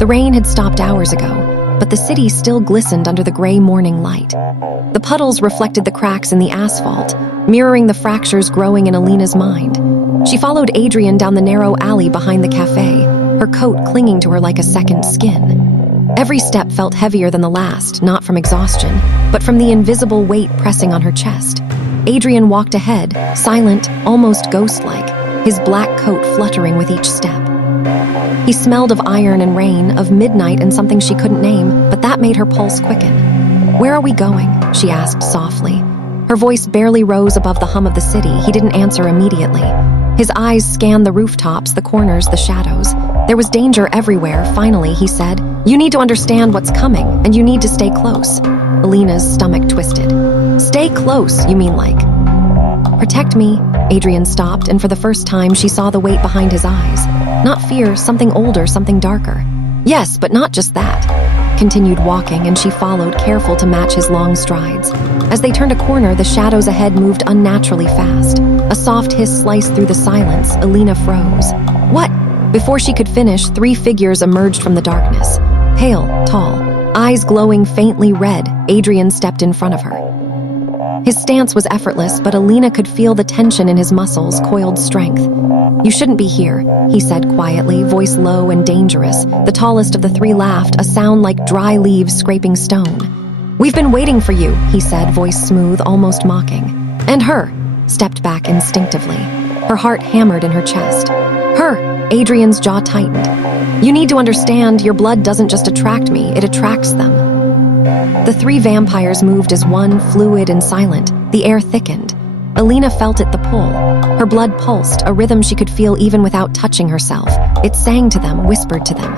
The rain had stopped hours ago, but the city still glistened under the gray morning light. The puddles reflected the cracks in the asphalt, mirroring the fractures growing in Elena's mind. She followed Adrian down the narrow alley behind the cafe, her coat clinging to her like a second skin. Every step felt heavier than the last, not from exhaustion, but from the invisible weight pressing on her chest. Adrian walked ahead, silent, almost ghost-like, his black coat fluttering with each step. He smelled of iron and rain, of midnight and something she couldn't name, but that made her pulse quicken. "Where are we going?" she asked softly. Her voice barely rose above the hum of the city. He didn't answer immediately. His eyes scanned the rooftops, the corners, the shadows. There was danger everywhere. Finally, he said, "You need to understand what's coming, and you need to stay close." Elena's stomach twisted. "Stay close, you mean like?" "Protect me." Adrian stopped, and for the first time she saw the weight behind his eyes. Not fear, something older, something darker. "Yes, but not just that." Continued walking, and she followed, careful to match his long strides. As they turned a corner, the shadows ahead moved unnaturally fast. A soft hiss sliced through the silence. Elena froze. "What?" Before she could finish, 3 figures emerged from the darkness. Pale, tall, eyes glowing faintly red, Adrian stepped in front of her. His stance was effortless, but Elena could feel the tension in his muscles, coiled strength. "You shouldn't be here," he said quietly, voice low and dangerous. The tallest of the 3 laughed, a sound like dry leaves scraping stone. "We've been waiting for you," he said, voice smooth, almost mocking. "And her," stepped back instinctively. Her heart hammered in her chest. "Her," Adrian's jaw tightened. "You need to understand, your blood doesn't just attract me, it attracts them." The 3 vampires moved as one, fluid and silent. The air thickened. Elena felt it, the pull. Her blood pulsed, a rhythm she could feel even without touching herself. It sang to them, whispered to them.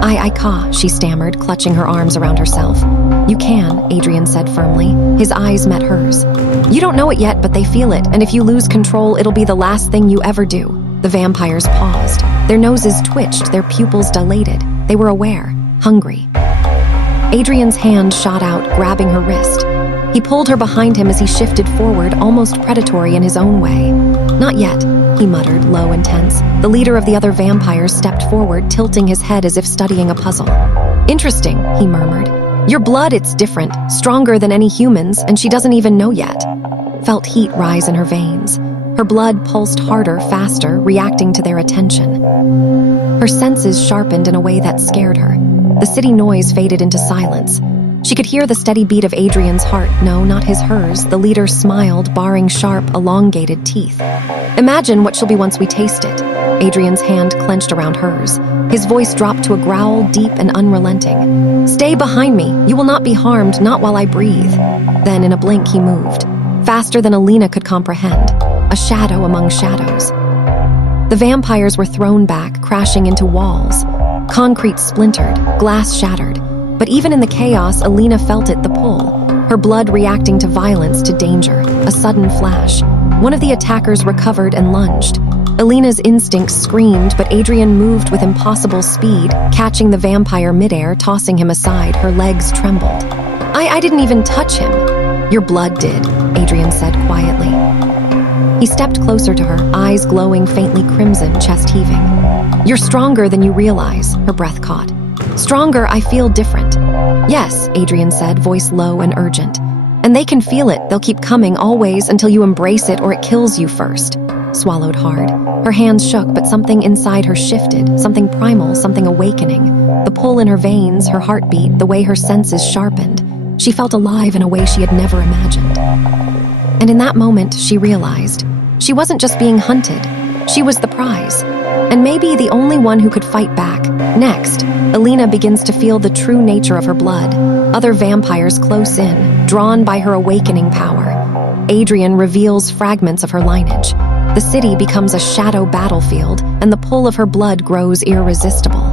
I Ka, she stammered, clutching her arms around herself. "You can," Adrian said firmly. His eyes met hers. "You don't know it yet, but they feel it, and if you lose control, it'll be the last thing you ever do." The vampires paused. Their noses twitched, their pupils dilated. They were aware, hungry. Adrian's hand shot out, grabbing her wrist. He pulled her behind him as he shifted forward, almost predatory in his own way. "Not yet," he muttered, low and tense. The leader of the other vampires stepped forward, tilting his head as if studying a puzzle. "Interesting," he murmured. "Your blood, it's different, stronger than any human's, and she doesn't even know yet." Felt heat rise in her veins. Her blood pulsed harder, faster, reacting to their attention. Her senses sharpened in a way that scared her. The city noise faded into silence. She could hear the steady beat of Adrian's heart. No, not hers. The leader smiled, baring sharp, elongated teeth. "Imagine what she'll be once we taste it." Adrian's hand clenched around hers. His voice dropped to a growl, deep and unrelenting. "Stay behind me. You will not be harmed, not while I breathe." Then, in a blink, he moved. Faster than Elena could comprehend. A shadow among shadows. The vampires were thrown back, crashing into walls. Concrete splintered, glass shattered. But even in the chaos, Elena felt it, the pull. Her blood reacting to violence, to danger. A sudden flash. One of the attackers recovered and lunged. Elena's instincts screamed, but Adrian moved with impossible speed, catching the vampire midair, tossing him aside. Her legs trembled. I didn't even touch him." "Your blood did," Adrian said quietly. He stepped closer to her, eyes glowing faintly crimson, chest heaving. "You're stronger than you realize," her breath caught. "Stronger, I feel different." "Yes," Adrian said, voice low and urgent. "And they can feel it. They'll keep coming, always, until you embrace it or it kills you first." Swallowed hard. Her hands shook, but something inside her shifted, something primal, something awakening. The pull in her veins, her heartbeat, the way her senses sharpened. She felt alive in a way she had never imagined. And in that moment, she realized she wasn't just being hunted. She was the prize. And maybe the only one who could fight back. Next, Elena begins to feel the true nature of her blood. Other vampires close in, drawn by her awakening power. Adrian reveals fragments of her lineage. The city becomes a shadow battlefield, and the pull of her blood grows irresistible.